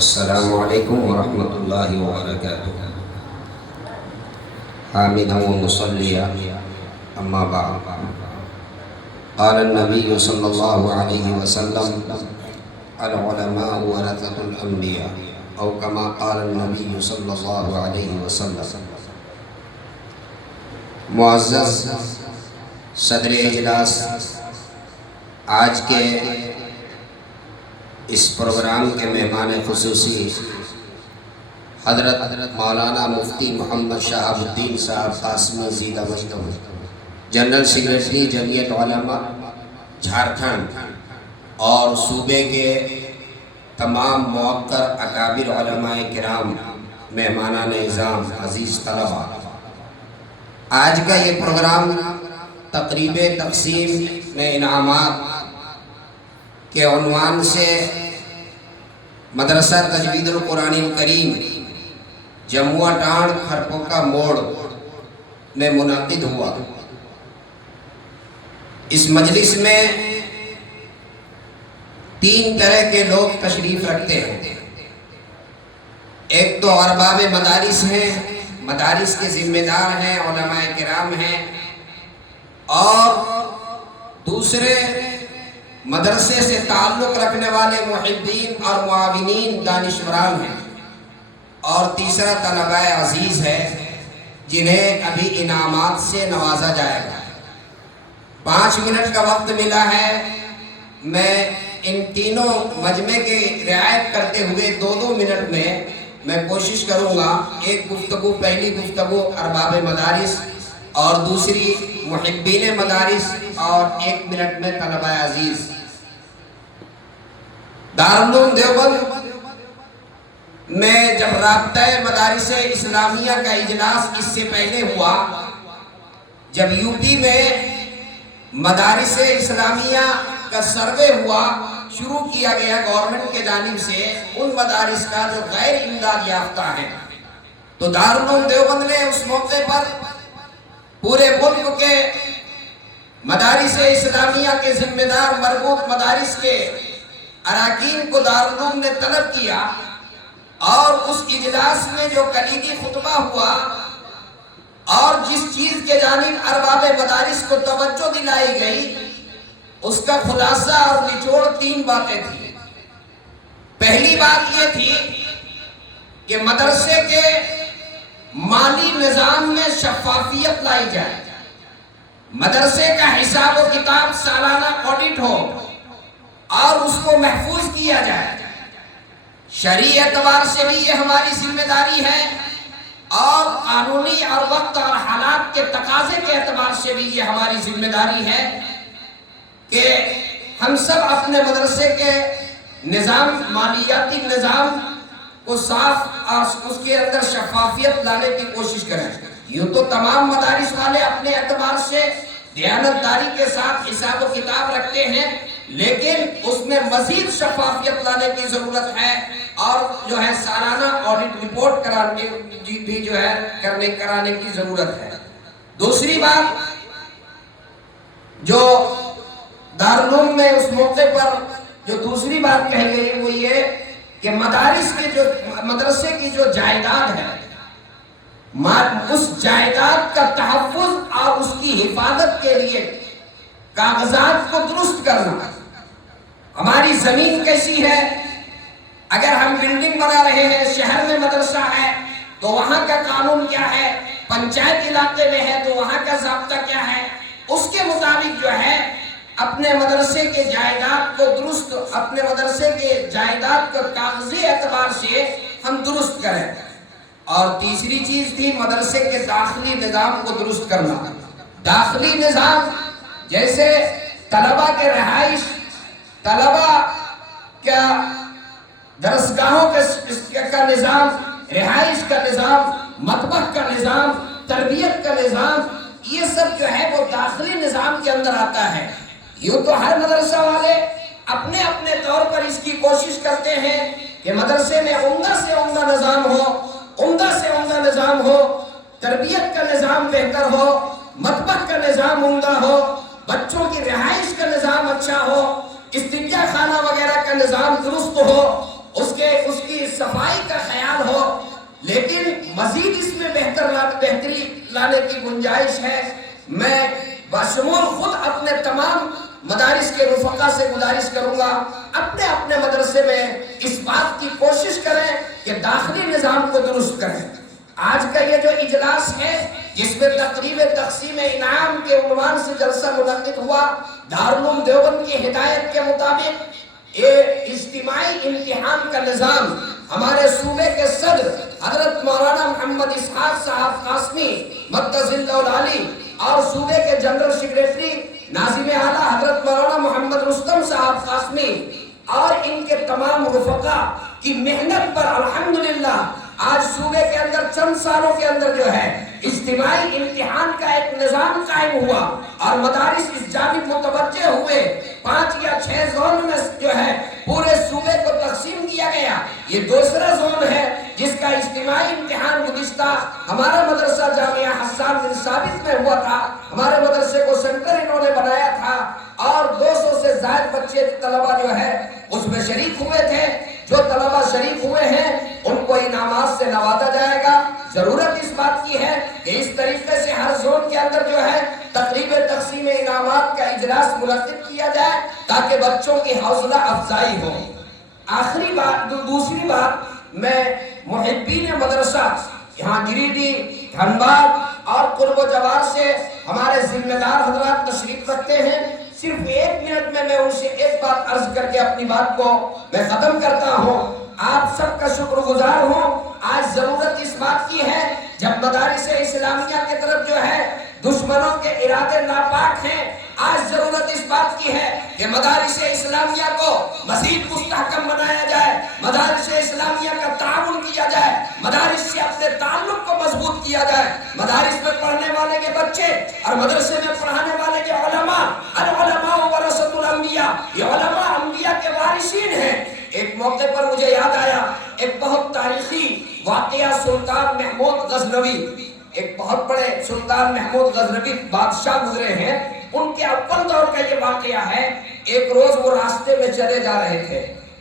السلام علیکم ورحمۃ اللہ وبرکاتہ۔ حامدا و مصلیا اما بعد، قال النبی صلی اللہ علیہ وسلم العلماء ورثۃ الانبیاء او کما قال النبی صلی اللہ علیہ وسلم۔ معزز صدر اجلاس، آج کے اس پروگرام کے مہمان خصوصی حضرت مولانا مفتی محمد شہاب الدین صاحب قاسمی زیدہ مجدہ، جنرل سیکریٹری جمعیت علماء جھارکھنڈ اور صوبے کے تمام موقر اکابر علماء کرام، مہمانان نظام، عزیز طلباء، آج کا یہ پروگرام تقریب تقسیم انعامات کے عنوان سے مدرسہ تجوید القرآن الکریم جموا ٹانڈ کھرپوکا موڑ میں منعقد ہوا۔ اس مجلس میں 3 طرح کے لوگ تشریف رکھتے ہیں۔ ایک تو ارباب مدارس ہیں، مدارس کے ذمہ دار ہیں، علماء کرام ہیں، اور دوسرے مدرسے سے تعلق رکھنے والے محبین اور معاونین دانشوران ہیں، اور تیسرا طلباء عزیز ہے جنہیں ابھی انعامات سے نوازا جائے گا۔ 5 منٹ کا وقت ملا ہے، میں ان تینوں مجمع کے رعایت کرتے ہوئے 2 منٹ میں کوشش کروں گا ایک گفتگو، پہلی گفتگو ارباب مدارس اور دوسری محبین مدارس، اور 1 منٹ میں طلباء عزیز۔ دارالعلوم دیوبند میں جب رابطہ مدارس اسلامیہ کا اجلاس اس سے پہلے ہوا، جب یو پی میں مدارس اسلامیہ کا سروے ہوا، شروع کیا گیا گورنمنٹ کے جانب سے ان مدارس کا جو غیر امداد یافتہ ہیں، تو دارالعلوم دیوبند نے اس موقع پر پورے ملک کے مدارس اسلامیہ کے ذمہ دار مربوط مدارس کے اراکین کو دارالعلوم نے طلب کیا، اور اس اجلاس میں جو کلیدی خطبہ ہوا اور جس چیز کے جانب ارباب مدارس کو توجہ دلائی گئی، اس کا خلاصہ اور نچوڑ 3 باتیں تھیں۔ پہلی بات یہ تھی کہ مدرسے کے مالی نظام میں شفافیت لائی جائے، مدرسے کا حساب و کتاب سالانہ آڈٹ ہو اور اس کو محفوظ کیا جائے۔ شرعی اعتبار سے بھی یہ ہماری ذمہ داری ہے، اور قانونی اور وقت اور حالات کے تقاضے کے اعتبار سے بھی یہ ہماری ذمہ داری ہے کہ ہم سب اپنے مدرسے کے نظام، مالیاتی نظام کو صاف اور اس کے اندر شفافیت لانے کی کوشش کریں۔ یوں تو تمام مدارس والے اپنے اعتبار سے دیانتداری کے ساتھ حساب و کتاب رکھتے ہیں، لیکن اس میں مزید شفافیت لانے کی ضرورت ہے، اور جو ہے سالانہ آڈٹ رپورٹ کرانے کی ضرورت ہے۔ دوسری بات جو دارالعلوم میں اس موقع پر جو دوسری بات کہی گئی وہ یہ کہ مدرسے کی جو جائیداد ہے، اس جائیداد کا تحفظ اور اس کی حفاظت کے لیے کاغذات کو درست کرنا۔ ہماری زمین کیسی ہے، اگر ہم بلڈنگ بنا رہے ہیں، شہر میں مدرسہ ہے تو وہاں کا قانون کیا ہے، پنچایت علاقے میں ہے تو وہاں کا ضابطہ کیا ہے، اس کے مطابق جو ہے اپنے مدرسے کے جائیداد کو درست، اپنے مدرسے کے جائیداد کو کاغذی اعتبار سے ہم درست کریں۔ اور تیسری چیز تھی مدرسے کے داخلی نظام کو درست کرنا۔ داخلی نظام جیسے طلباء کے رہائش، طلباء کا درسگاہوں کا نظام، رہائش کا نظام، مطبخ کا نظام، تربیت کا نظام، یہ سب جو ہے وہ داخلی نظام کے اندر آتا ہے۔ یوں تو ہر مدرسہ والے اپنے اپنے طور پر اس کی کوشش کرتے ہیں کہ مدرسے میں عمدہ سے عمدہ نظام ہو، عمدہ سے عمدہ نظام ہو، تربیت کا نظام بہتر ہو، مطبخ کا نظام عمدہ ہو، بچوں کی رہائش کا نظام اچھا ہو، استنجا خانہ وغیرہ کا نظام درست ہو، اس کی صفائی کا خیال ہو، لیکن مزید اس میں بہتری لانے کی گنجائش ہے۔ میں بشمول خود اپنے تمام مدارس کے رفقا سے گزارش کروں گا، اپنے مدرسے میں اس بات کی کوشش کریں کہ داخلی نظام کو درست کریں۔ آج کا یہ جو اجلاس ہے جس میں تقریب تقسیم انعام کے عنوان سے جلسہ منعقد ہوا، دارالعلوم دیوبند کی ہدایت کے مطابق یہ اجتماعی امتحان کا نظام ہمارے صوبے کے صدر حضرت مولانا محمد اسحاق صاحب قاسمی مدث العالی اور صوبے کے جنرل سیکریٹری ناظم اعلیٰ حضرت مولانا محمد رستم صاحب قاسمی اور ان کے تمام رفقا کی محنت پر الحمدللہ آج صوبے کے اندر چند سالوں کے اندر جو ہے اجتماعی امتحان کا ایک نظام قائم ہوا اور مدارس اس جانب متوجہ ہوئے۔ 5 یا 6 زون میں جو ہے پورے صوبے کو تقسیم کیا گیا۔ یہ دوسرا زون ہے جس کا اجتماعی امتحان گزشتہ ہمارا مدرسہ جامعہ حسان بن ثابت میں ہوا تھا۔ ہمارے مدرسے کو سینٹر انہوں نے بنایا تھا اور 200 سے زائد بچے طلبہ جو ہے اس میں شریک ہوئے تھے۔ جو طلبہ شریک ہوئے ہیں ان کو انعامات سے نوازا جائے گا۔ ضرورت اس بات کی ہے کہ اس طریقے سے ہر زون کے اندر جو ہے تقریب تقسیم انعامات کا اجلاس منعقد کیا جائے تاکہ بچوں کی حوصلہ افزائی ہو۔ آخری بات، دوسری بات، میں محبین مدرسہ یہاں گریڈی، دھنباد اور قرب و جوار سے ہمارے ذمہ دار حضرات تشریف رکھتے ہیں۔ صرف 1 منٹ میں ان سے ایک بات عرض کر کے اپنی بات کو میں ختم کرتا ہوں۔ آپ سب کا شکر گزار ہوں۔ آج ضرورت اس بات کی ہے جب مدارس اسلامیہ کی طرف جو ہے دشمنوں کے ارادے ناپاک ہیں، آج ضرورت اس بات کی ہے کہ مدارس اسلامیہ کو مزید مستحکم بنایا جائے، مدارس اسلامیہ کا تعاون کیا جائے، مدارس سے اپنے تعلق کو مضبوط کیا جائے۔ مدارس میں پڑھنے والے کے بچے اور مدرسے میں پڑھانے والے کے علماء، العلماء ورثۃ الانبیاء، یہ علماء انبیاء کے وارثین ہیں۔ ایک موقع پر مجھے یاد آیا ایک بہت تاریخی واقعہ، سلطان محمود غزنوی، ایک بہت بڑے سلطان محمود غزنوی بادشاہ گزرے ہیں، ان کے اول دور کا یہ واقعہ ہے۔ ایک روز وہ راستے میں چلے جا رہے تھے،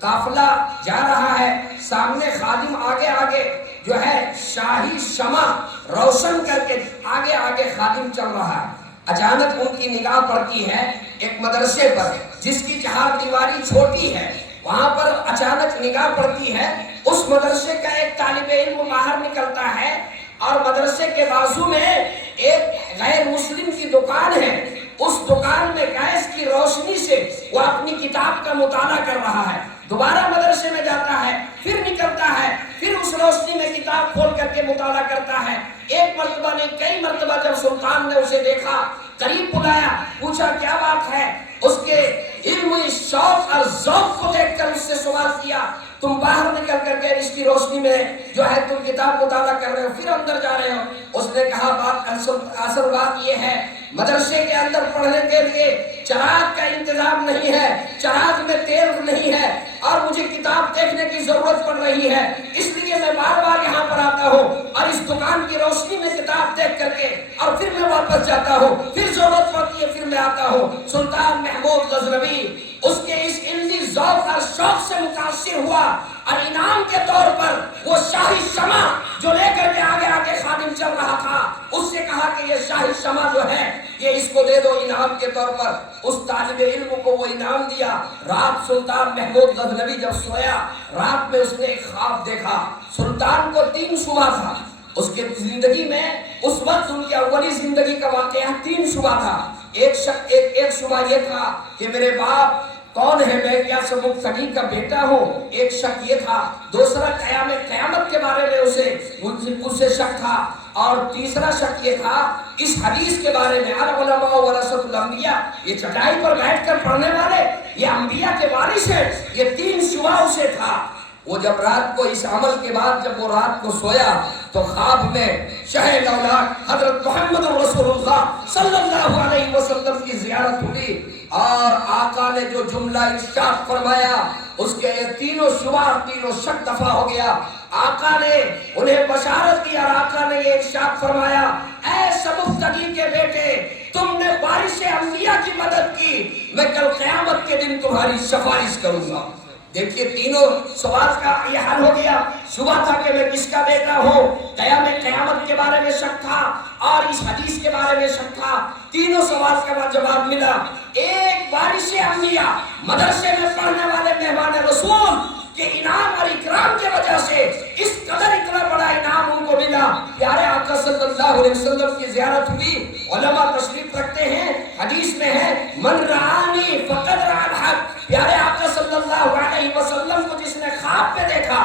قافلہ جا رہا ہے، سامنے خادم آگے جو ہے شاہی شمع روشن کر کے آگے خادم چل رہا ہے۔ اچانک ان کی نگاہ پڑتی ہے ایک مدرسے پر جس کی چہار دیواری چھوٹی ہے، وہاں پر اچانک نگاہ پڑتی ہے، اس مدرسے کا ایک طالب علم باہر نکلتا ہے اور مدرسے کے بازو میں ایک غیر مسلم کی دکان ہے، اس دکان میں گیس کی روشنی سے وہ اپنی کتاب کا مطالعہ کر رہا ہے۔ دوبارہ مدرسے میں جاتا ہے، پھر نکلتا ہے، پھر اس روشنی میں کتاب کھول کر کے مطالعہ کرتا ہے۔ ایک مرتبہ نہیں کئی مرتبہ جب سلطان نے اسے دیکھا، قریب بلایا، پوچھا کیا بات ہے، اس کے علمی شوق اور ذوق کو دیکھ کر اس سے سوال کیا، تم باہر نکل کر کے اس کی روشنی میں جو ہے تم کتاب مطالعہ کر رہے ہو، پھر اندر جا رہے ہو؟ اس نے کہا اصل بات یہ ہے مدرسے کے اندر پڑھنے کے لیے چراغ کا انتظام نہیں ہے، چراغ میں تیل نہیں ہے اور مجھے کتاب دیکھنے کی ضرورت پڑ رہی ہے، اس لیے میں بار بار یہاں پر آتا ہوں اور اس دکان کی روشنی میں کتاب دیکھ کر کے اور پھر میں واپس جاتا ہوں، پھر ضرورت پڑتی ہے پھر میں آتا ہوں۔ سلطان محمود غزنوی اس کے اس علمی ذوق اور شوق سے متاثر ہوا اور انعام کے طور پر وہ شاہی شمع جو لے کر کے آگے خادم چل رہا تھا، اس سے کہا کہ یہ شاہی شمع جو ہے یہ اس کو دے دو انعام کے طور پر۔ اس طالب علم کو وہ انعام دیا۔ رات سلطان محمود غزنوی جب سویا، رات میں اس نے ایک خواب دیکھا۔ سلطان کو 3 صبح تھا اس کے زندگی میں، اس وقت ان کی اولی زندگی کا واقعہ 3 صبح تھا۔ ایک صبح یہ تھا کہ میرے باپ کون ہے، میں کیا سبب صدیق کا بیٹا ہوں، ایک شک یہ تھا۔ دوسرا قیامت کے بارے میں اسے شک تھا، اور تیسرا شک یہ تھا اس حدیث کے بارے میں، العلماء ورثۃ الانبیاء، یہ چٹائی پر بیٹھ کر پڑھنے والے یہ انبیاء کے وارث ہیں۔ یہ 3 شبہ اسے تھا۔ وہ جب رات کو اس عمل کے بعد جب وہ رات کو سویا تو خواب میں شہ دولت حضرت محمد رسول اللہ صلی اللہ علیہ وسلم کی زیارت ہوئی اور آقا نے جو جملہ ارشاد فرمایا اس کے یہ 3 شبہ 3 شک دفع ہو گیا۔ آقا نے انہیں بشارت دی اور آقا نے یہ ارشاد فرمایا، اے سبکتگی کے بیٹے، تم نے وارث انبیاء کی مدد کی، میں کل قیامت کے دن تمہاری سفارش کروں گا۔ دیکھیے تینوں سوال کا یہ حل ہو گیا. صبح تھا کہ میں کس کا بیٹا ہوں, قیامت کے بارے میں شک تھا, اور اس حدیث کے بارے میں شک تھا. تینوں سوال کا جواب ملا. ایک وارث انبیاء, مدرسے میں پڑھنے والے مہمان رسول کے انعام اور اکرام کی وجہ سے اس قدر اتنا بڑا انعام ان کو ملا. پیارے آقا صلی اللہ علیہ وسلم کی زیارت ہوئی. علماء تشریف رکھتے ہیں, حدیث میں ہے من رعانی فقد رعا الحق. پیارے آقا صلی اللہ علیہ وسلم کو جس نے خواب میں دیکھا,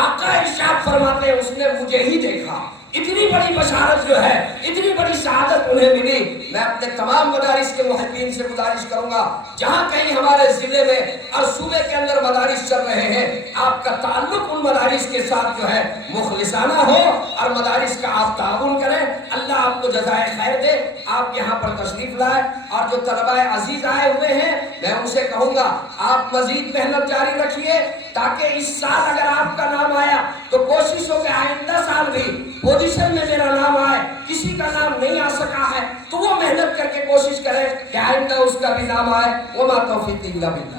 آقا ارشاد فرماتے ہیں اس نے مجھے ہی دیکھا. اتنی بڑی بشارت جو ہے, اتنی بڑی سعادت انہیں ملی. میں اپنے تمام مدارس کے محبین سے گزارش کروں گا, جہاں کہیں ہمارے ضلع میں اور صوبے کے اندر مدارس چل رہے ہیں, آپ کا تعلق ان مدارس کے ساتھ جو ہے مخلصانہ ہو, اور مدارس کا آپ تعاون کریں. اللہ آپ کو جزائے خیر دے. آپ یہاں پر تشریف لائے, اور جو طلباء عزیز آئے ہوئے ہیں, میں ان سے کہوں گا آپ مزید محنت جاری رکھیے, تاکہ اس سال اگر آپ کا نام آیا تو کوشش ہو کہ آئندہ سال بھی پوزیشن میں میرا نام آئے. کسی کا نام نہیں آ سکا ہے تو وہ محنت کر کے کوشش کرے کہ آئندہ اس کا بھی نام آئے. وما توفیق الا باللہ.